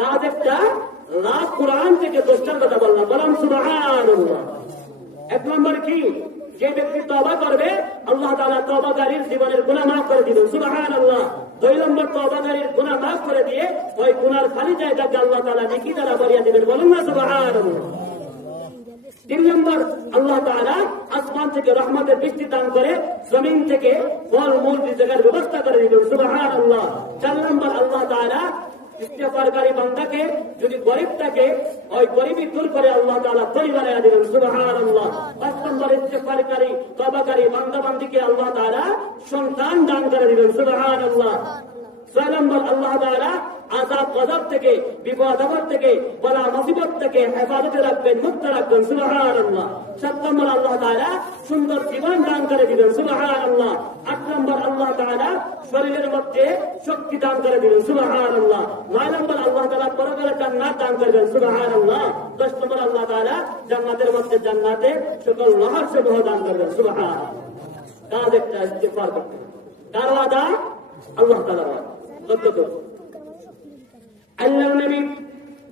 কাজ একটা, রাত কোরআন থেকে 10টার কথা বললাম, বললাম সুবহানাল্লাহ। 1 নম্বর কি, যে ব্যক্তি তওবা করবে আল্লাহ তাআলা তওবাকারীর জীবনের গুনাহ মাফ করে দিবেন, সুবহানাল্লাহ। 2 নম্বর, তওবাকারীর গুনাহ মাফ করে দিয়ে ওই গুনার খালি জায়গাকে আল্লাহ তাআলা নেকি দ্বারা ভরিয়ে দিবেন, বলুন না সুবহানাল্লাহ। 3 নম্বর, আল্লাহ তাআলা আসমান থেকে রহমতের বৃষ্টি দান করে জমিন থেকে ফল মূল রিজিকের ব্যবস্থা করে দিবেন, সুবহানাল্লাহ। 4 নম্বর, আল্লাহ তাআলা ইস্তেগফারকারী বান্দাকে যদি গরিব থাকে ওই গরিবি দূর করে আল্লাহ তাআলা ধনী বানায়া দিবেন, সুবহানাল্লাহ। 5 নম্বর, ইস্তেগফারকারী তওবাকারী বান্দা বান্দিকে আল্লাহ তাআলা সন্তান দান করে দিবেন, সুবহানাল্লাহ। 6 নম্বর, আল্লাহ তাআলা আযাব গজব থেকে, বিপদ আপদ থেকে, বালা মুসিবত থেকে হেফাজতে রাখবেন, মুক্ত রাখবেন, সুবহানাল্লাহ। 7 নম্বর, আল্লাহ তাআলা সুন্দর জীবন দান করে দিবেন, সুবহানাল্লাহ। 8 নম্বর, আল্লাহ তাআলা শরীরের মধ্যে শক্তি দান করে দিবেন, সুবহানাল্লাহ। 9 নম্বর, আল্লাহ তাআলা পরকালে জান্নাত দান করবেন, সুবহানাল্লাহ। 10 নম্বর, আল্লাহ তাআলা জান্নাতের মধ্যে জান্নাতে সকল নহর সমূহ দান করবেন, সুবহানাল্লাহ। কাজ একটা, ইস্তেগফার করতে। কার ওয়াদা? আল্লাহ তাআলার ওয়াদা। আল্লাহর নবী